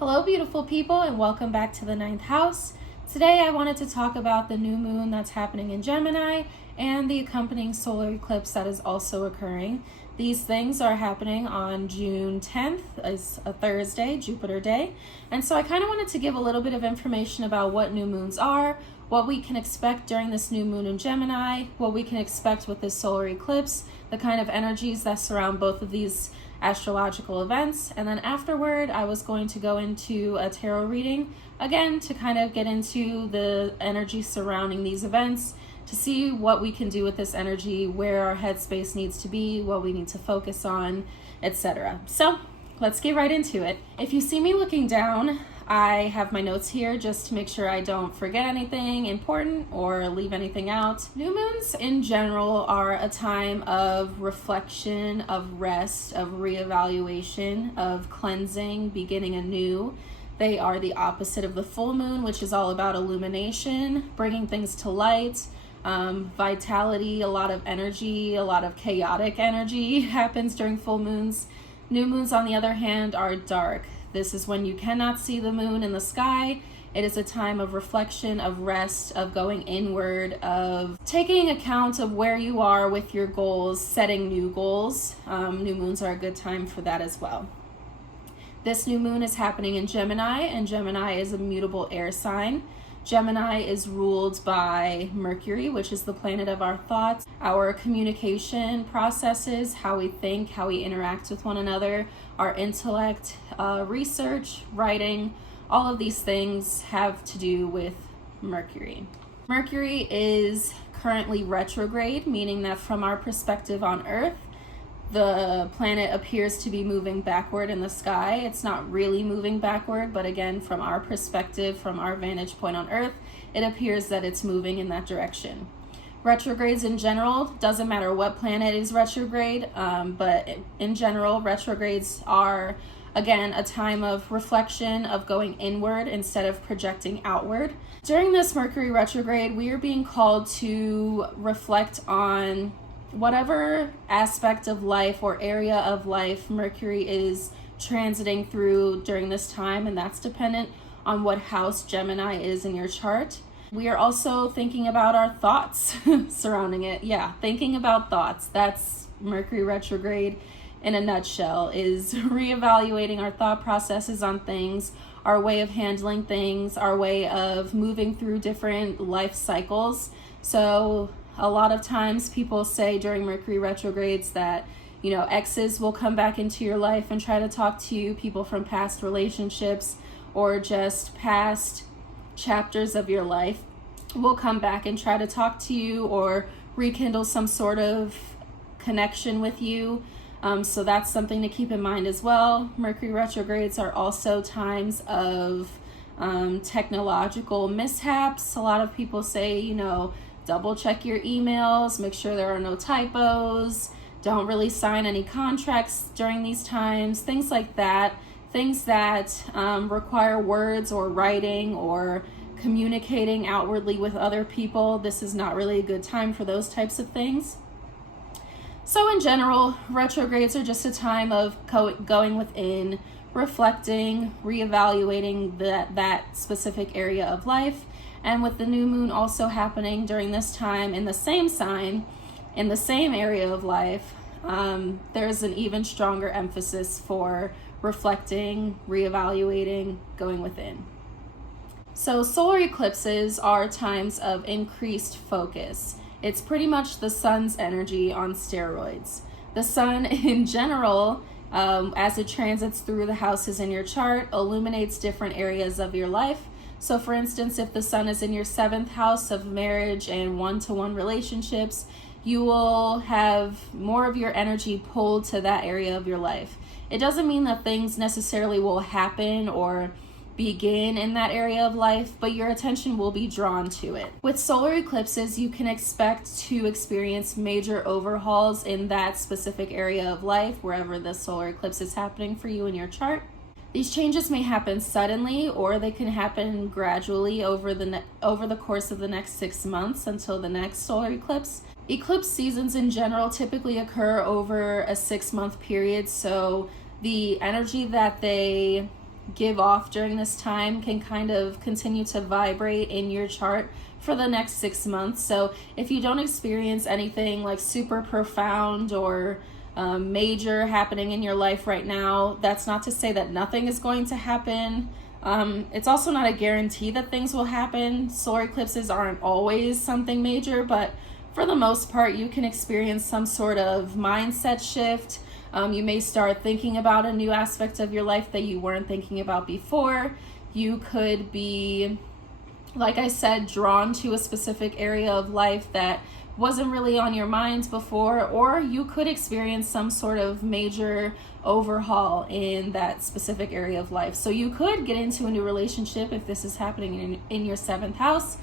Hello, beautiful people, and welcome back to the ninth house. Today, I wanted to talk about the new moon that's happening in Gemini and the accompanying solar eclipse that is also occurring. These things are happening on June 10th, is a Thursday, Jupiter Day. And so I kind of wanted to give a little bit of information about what new moons are, what we can expect during this new moon in Gemini, what we can expect with this solar eclipse, the kind of energies that surround both of these astrological events, and then afterward I was going to go into a tarot reading again to kind of get into the energy surrounding these events, to see what we can do with this energy, where our headspace needs to be, what we need to focus on, etc. So let's get right into it. If you see me looking down, I have my notes here just to make sure I don't forget anything important or leave anything out. New moons in general are a time of reflection, of rest, of reevaluation, of cleansing, beginning anew. They are the opposite of the full moon, which is all about illumination, bringing things to light, vitality, a lot of energy, a lot of chaotic energy happens during full moons. New moons, on the other hand, are dark. This is when you cannot see the moon in the sky. It is a time of reflection, of rest, of going inward, of taking account of where you are with your goals, setting new goals. New moons are a good time for that as well. This new moon is happening in Gemini, and Gemini is a mutable air sign. Gemini is ruled by Mercury, which is the planet of our thoughts, our communication processes, how we think, how we interact with one another, our intellect, research, writing. All of these things have to do with Mercury. Mercury is currently retrograde, meaning that from our perspective on Earth, the planet appears to be moving backward in the sky. It's not really moving backward, but again, from our perspective, from our vantage point on Earth, it appears that it's moving in that direction. Retrogrades in general, doesn't matter what planet is retrograde, but in general, retrogrades are, again, a time of reflection, of going inward instead of projecting outward. During this Mercury retrograde, we are being called to reflect on whatever aspect of life or area of life Mercury is transiting through during this time, and that's dependent on what house Gemini is in your chart. We are also thinking about our thoughts surrounding it. Thinking about thoughts. That's Mercury retrograde in a nutshell, is reevaluating our thought processes on things, our way of handling things, our way of moving through different life cycles. So a lot of times people say during Mercury retrogrades that, exes will come back into your life and try to talk to you, people from past relationships or just past chapters of your life will come back and try to talk to you or rekindle some sort of connection with you. So that's something to keep in mind as well. Mercury retrogrades are also times of technological mishaps. A lot of people say, double check your emails, make sure there are no typos, don't really sign any contracts during these times, things like that. Things that require words or writing or communicating outwardly with other people. This is not really a good time for those types of things. So in general, retrogrades are just a time of going within, reflecting, reevaluating that specific area of life. And with the new moon also happening during this time in the same sign, in the same area of life, there's an even stronger emphasis for reflecting, reevaluating, going within. So solar eclipses are times of increased focus. It's pretty much the sun's energy on steroids. The sun in general, as it transits through the houses in your chart, illuminates different areas of your life. So for instance, if the sun is in your 7th house of marriage and one-to-one relationships, you will have more of your energy pulled to that area of your life. It doesn't mean that things necessarily will happen or begin in that area of life, but your attention will be drawn to it. With solar eclipses, you can expect to experience major overhauls in that specific area of life, wherever the solar eclipse is happening for you in your chart. These changes may happen suddenly, or they can happen gradually over the course of the next 6 months until the next solar eclipse. Eclipse seasons in general typically occur over a 6-month period, so the energy that they give off during this time can kind of continue to vibrate in your chart for the next 6 months. So if you don't experience anything like super profound or major happening in your life right now, that's not to say that nothing is going to happen. It's also not a guarantee that things will happen. Solar eclipses aren't always something major, but for the most part, you can experience some sort of mindset shift. You may start thinking about a new aspect of your life that you weren't thinking about before. You could be, like I said, drawn to a specific area of life that wasn't really on your minds before, or you could experience some sort of major overhaul in that specific area of life. So you could get into a new relationship if this is happening in your 7th house.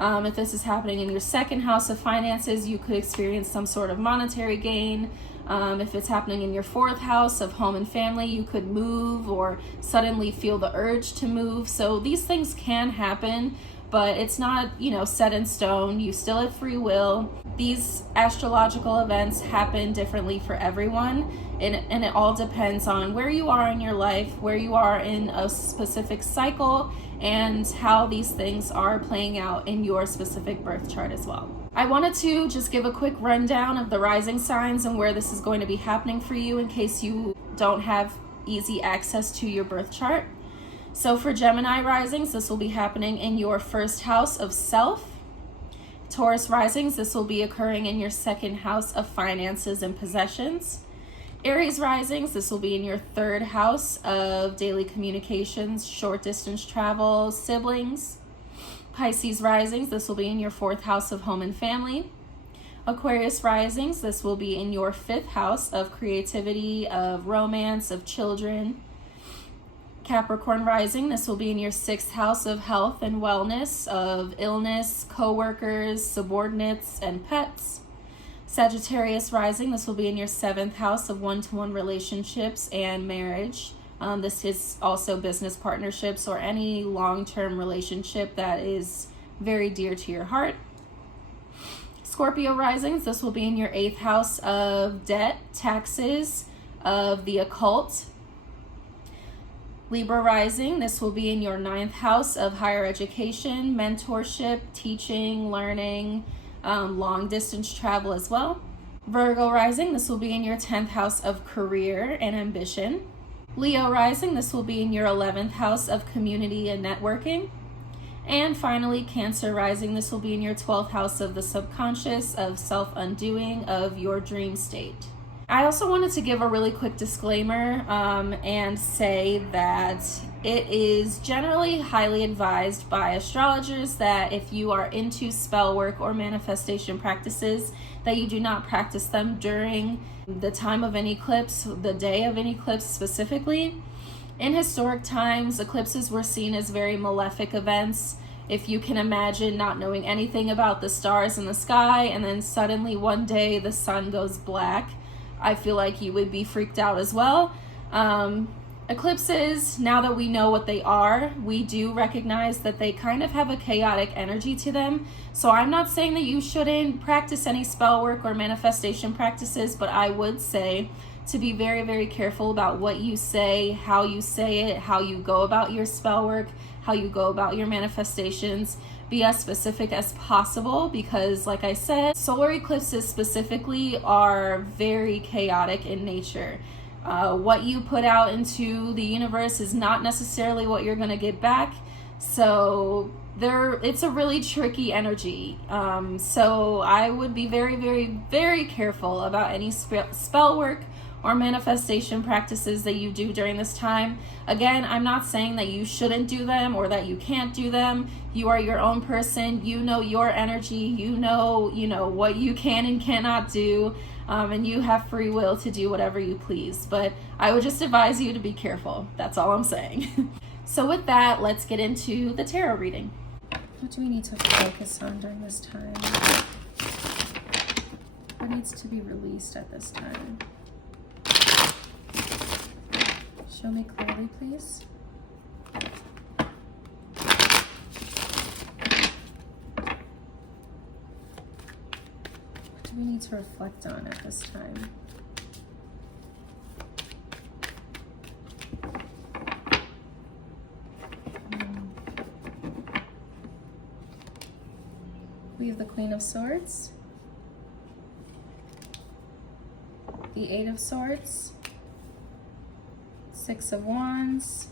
If this is happening in your 2nd house of finances, you could experience some sort of monetary gain. If it's happening in your 4th house of home and family, you could move or suddenly feel the urge to move. So these things can happen, but it's not, set in stone. You still have free will. These astrological events happen differently for everyone, and it all depends on where you are in your life, where you are in a specific cycle, and how these things are playing out in your specific birth chart as well. I wanted to just give a quick rundown of the rising signs and where this is going to be happening for you in case you don't have easy access to your birth chart. So for Gemini risings, this will be happening in your 1st house of self. Taurus risings, this will be occurring in your 2nd house of finances and possessions. Aries risings, this will be in your 3rd house of daily communications, short distance travel, siblings. Pisces risings, this will be in your 4th house of home and family. Aquarius risings, this will be in your 5th house of creativity, of romance, of children. Capricorn rising, this will be in your 6th house of health and wellness, of illness, co-workers, subordinates, and pets. Sagittarius rising, this will be in your 7th house of one-to-one relationships and marriage. This is also business partnerships or any long-term relationship that is very dear to your heart. Scorpio risings, this will be in your 8th house of debt, taxes, of the occult. Libra rising, this will be in your 9th house of higher education, mentorship, teaching, learning, long distance travel as well. Virgo rising, this will be in your 10th house of career and ambition. Leo rising, this will be in your 11th house of community and networking. And finally, Cancer rising, this will be in your 12th house of the subconscious, of self-undoing, of your dream state. I also wanted to give a really quick disclaimer and say that it is generally highly advised by astrologers that if you are into spell work or manifestation practices, that you do not practice them during the time of an eclipse, the day of an eclipse specifically. In historic times, eclipses were seen as very malefic events. If you can imagine not knowing anything about the stars in the sky and then suddenly one day the sun goes black, I feel like you would be freaked out as well. Eclipses, now that we know what they are, we do recognize that they kind of have a chaotic energy to them. So I'm not saying that you shouldn't practice any spell work or manifestation practices, but I would say to be very, very careful about what you say, how you say it, how you go about your spell work, how you go about your manifestations. Be as specific as possible because, like I said, solar eclipses specifically are very chaotic in nature. What you put out into the universe is not necessarily what you're going to get back. So it's a really tricky energy. So I would be very, very, very careful about any spell work or manifestation practices that you do during this time. Again, I'm not saying that you shouldn't do them or that you can't do them. You are your own person. You know your energy. You know what you can and cannot do. And you have free will to do whatever you please. But I would just advise you to be careful. That's all I'm saying. So with that, let's get into the tarot reading. What do we need to focus on during this time? What needs to be released at this time? Show me clearly, please. What do we need to reflect on at this time? we have the Queen of Swords, the Eight of Swords, Six of Wands,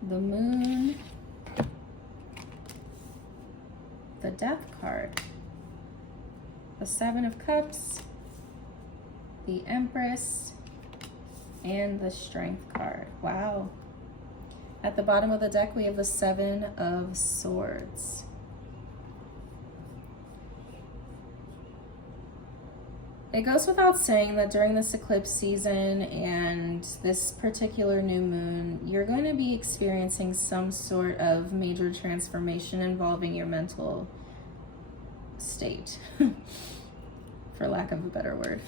the Moon, the Death card, the Seven of Cups, the Empress, and the Strength card. Wow. At the bottom of the deck, we have the Seven of Swords. It goes without saying that during this eclipse season and this particular new moon, you're going to be experiencing some sort of major transformation involving your mental state, for lack of a better word.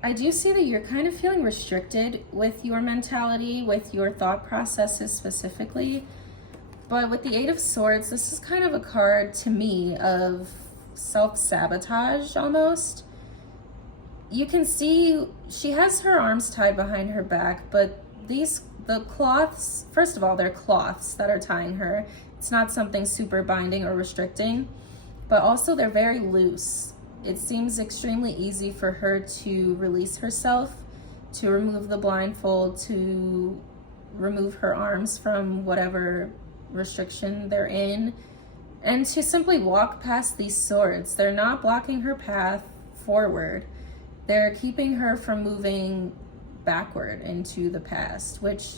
I do see that you're kind of feeling restricted with your mentality, with your thought processes specifically. But with the Eight of Swords, this is kind of a card to me of self-sabotage almost. You can see she has her arms tied behind her back, but the cloths, first of all, they're cloths that are tying her. It's not something super binding or restricting, but also they're very loose. It seems extremely easy for her to release herself, to remove the blindfold, to remove her arms from whatever restriction they're in, and to simply walk past these swords. They're not blocking her path forward. They're keeping her from moving backward into the past, which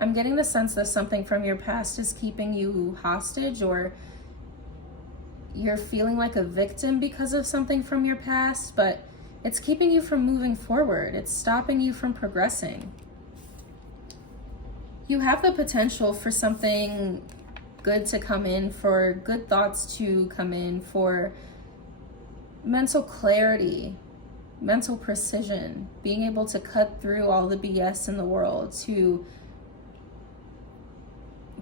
I'm getting the sense that something from your past is keeping you hostage, or you're feeling like a victim because of something from your past, but it's keeping you from moving forward. It's stopping you from progressing. You have the potential for something good to come in, for good thoughts to come in, for mental clarity, mental precision, being able to cut through all the BS in the world, to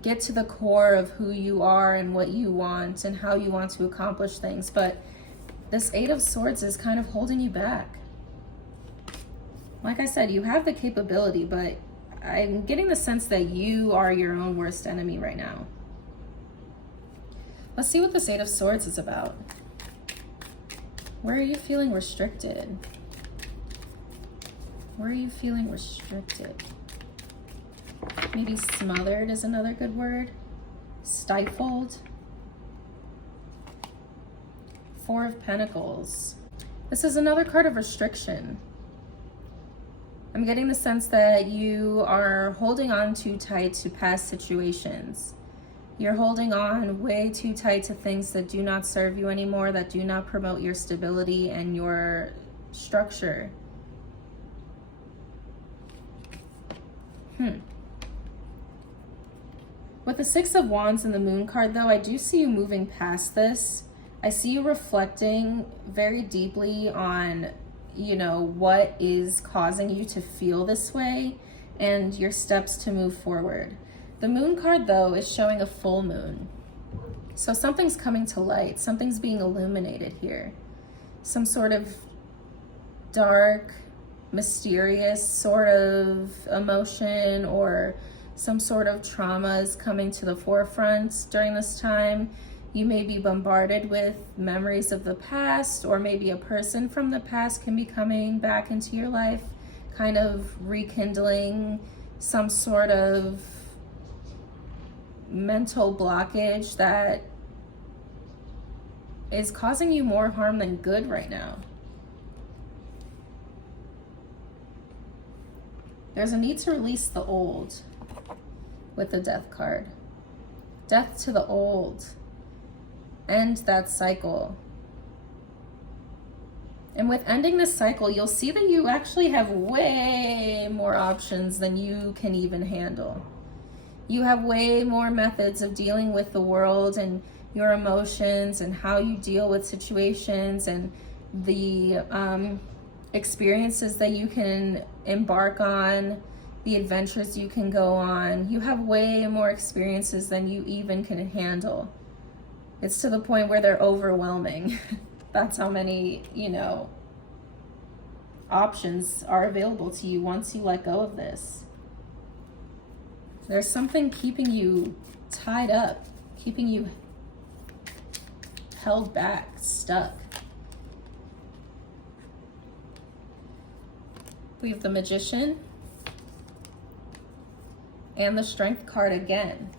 get to the core of who you are and what you want and how you want to accomplish things. But this Eight of Swords is kind of holding you back. Like I said, you have the capability, but I'm getting the sense that you are your own worst enemy right now. Let's see what this Eight of Swords is about. Where are you feeling restricted? Where are you feeling restricted? Maybe smothered is another good word. Stifled. Four of Pentacles. This is another card of restriction. I'm getting the sense that you are holding on too tight to past situations. You're holding on way too tight to things that do not serve you anymore, that do not promote your stability and your structure. With the Six of Wands and the Moon card, though, I do see you moving past this. I see you reflecting very deeply on, what is causing you to feel this way and your steps to move forward. The Moon card, though, is showing a full moon. So something's coming to light. Something's being illuminated here. Some sort of dark, mysterious sort of emotion or some sort of trauma is coming to the forefront during this time. You may be bombarded with memories of the past, or maybe a person from the past can be coming back into your life, kind of rekindling some sort of mental blockage that is causing you more harm than good right now. There's a need to release the old with the Death card. Death to the old. End that cycle. And with ending this cycle, you'll see that you actually have way more options than you can even handle. You have way more methods of dealing with the world and your emotions and how you deal with situations and the experiences that you can embark on, the adventures you can go on. You have way more experiences than you even can handle. It's to the point where they're overwhelming. That's how many, options are available to you once you let go of this. There's something keeping you tied up, keeping you held back, stuck. We have the Magician and the Strength card again.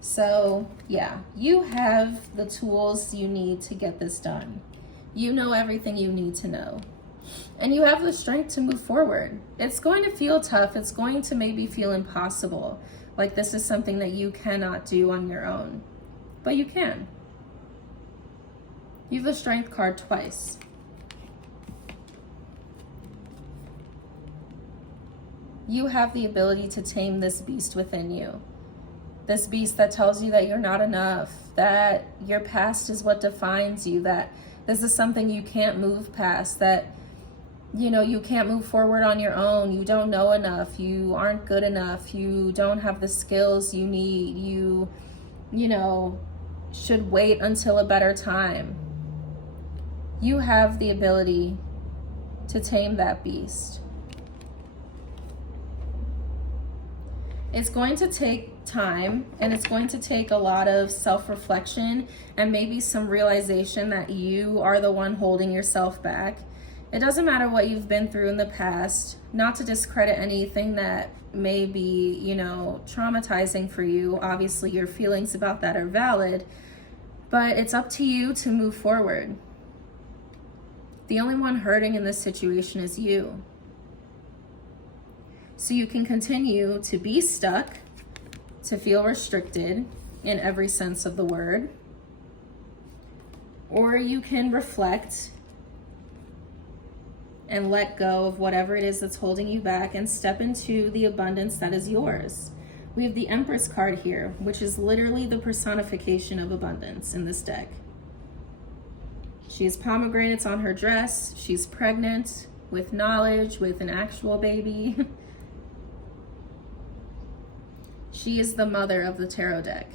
So yeah, you have the tools you need to get this done. You know everything you need to know. And you have the strength to move forward. It's going to feel tough. It's going to maybe feel impossible. Like this is something that you cannot do on your own. But you can. You have the Strength card twice. You have the ability to tame this beast within you. This beast that tells you that you're not enough, that your past is what defines you, that this is something you can't move past, that, you know, you can't move forward on your own. You don't know enough. You aren't good enough. You don't have the skills you need. You know, should wait until a better time. You have the ability to tame that beast. It's going to take time, and it's going to take a lot of self-reflection and maybe some realization that you are the one holding yourself back. It doesn't matter what you've been through in the past, not to discredit anything that may be, you know, traumatizing for you. Obviously, your feelings about that are valid, but it's up to you to move forward. The only one hurting in this situation is you. So you can continue to be stuck, to feel restricted in every sense of the word, or you can reflect and let go of whatever it is that's holding you back and step into the abundance that is yours. We have the Empress card here, which is literally the personification of abundance in this deck. She has pomegranates on her dress. She's pregnant with knowledge, with an actual baby. She is the mother of the tarot deck.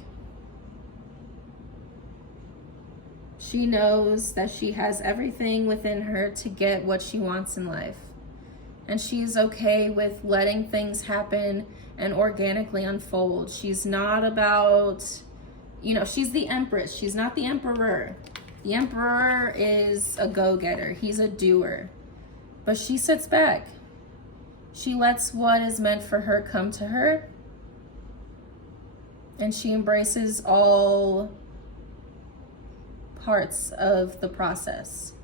She knows that she has everything within her to get what she wants in life. And she's okay with letting things happen and organically unfold. She's not about, you know, she's the Empress. She's not the Emperor. The Emperor is a go-getter. He's a doer. But she sits back. She lets what is meant for her come to her. And she embraces all parts of the process.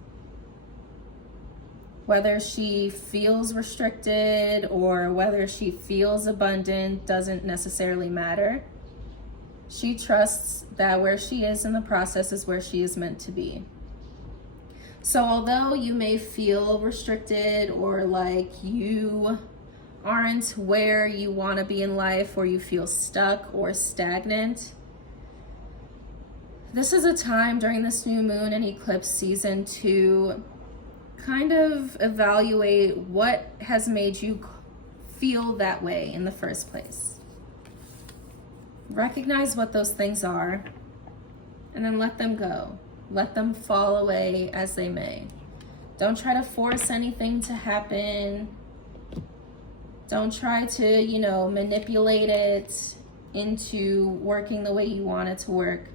Whether she feels restricted or whether she feels abundant doesn't necessarily matter. She trusts that where she is in the process is where she is meant to be. So although you may feel restricted or like you aren't where you want to be in life, or you feel stuck or stagnant, this is a time during this new moon and eclipse season to kind of evaluate what has made you feel that way in the first place. Recognize what those things are and then let them go. Let them fall away as they may. Don't try to force anything to happen. Don't try to, you know, manipulate it into working the way you want it to work.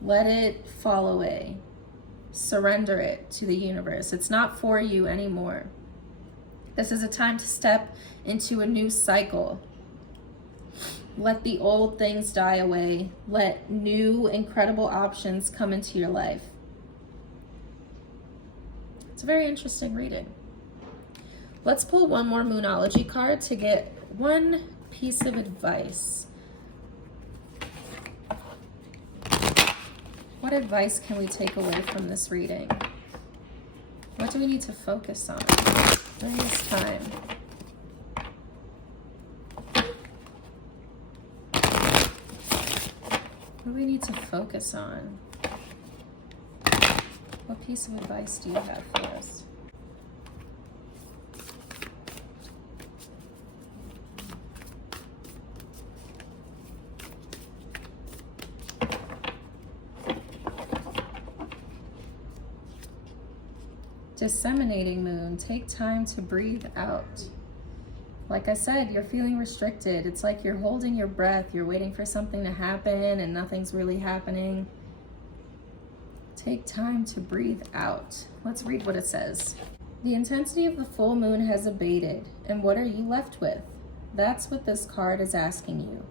Let it fall away. Surrender it to the universe. It's not for you anymore. This is a time to step into a new cycle. Let the old things die away. Let new, incredible options come into your life. It's a very interesting reading. Let's pull one more Moonology card to get one piece of advice. What advice can we take away from this reading? What do we need to focus on during this time? What do we need to focus on? What piece of advice do you have for us? Disseminating moon, take time to breathe out. Like I said, you're feeling restricted. It's like you're holding your breath. You're waiting for something to happen and nothing's really happening. Take time to breathe out. Let's read what it says. The intensity of the full moon has abated, and what are you left with? That's what this card is asking you.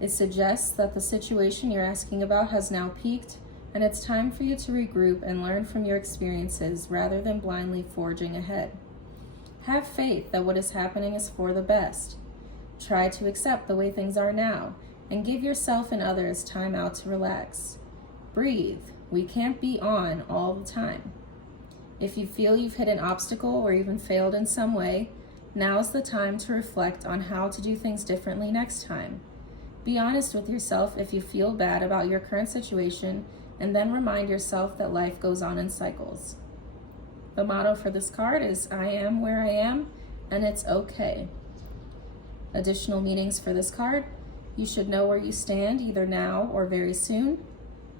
It suggests that the situation you're asking about has now peaked, and it's time for you to regroup and learn from your experiences rather than blindly forging ahead. Have faith that what is happening is for the best. Try to accept the way things are now, and give yourself and others time out to relax. Breathe. We can't be on all the time. If you feel you've hit an obstacle or even failed in some way, now's the time to reflect on how to do things differently next time. Be honest with yourself if you feel bad about your current situation, and then remind yourself that life goes on in cycles. The motto for this card is, I am where I am, and it's okay. Additional meanings for this card: you should know where you stand either now or very soon.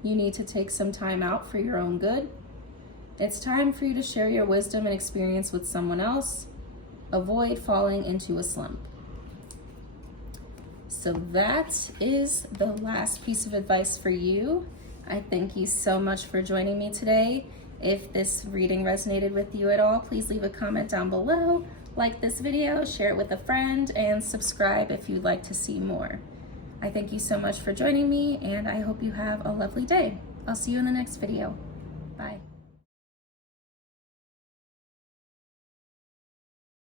You need to take some time out for your own good. It's time for you to share your wisdom and experience with someone else. Avoid falling into a slump. So that is the last piece of advice for you. I thank you so much for joining me today. If this reading resonated with you at all, please leave a comment down below, like this video, share it with a friend, and subscribe if you'd like to see more. I thank you so much for joining me, and I hope you have a lovely day. I'll see you in the next video.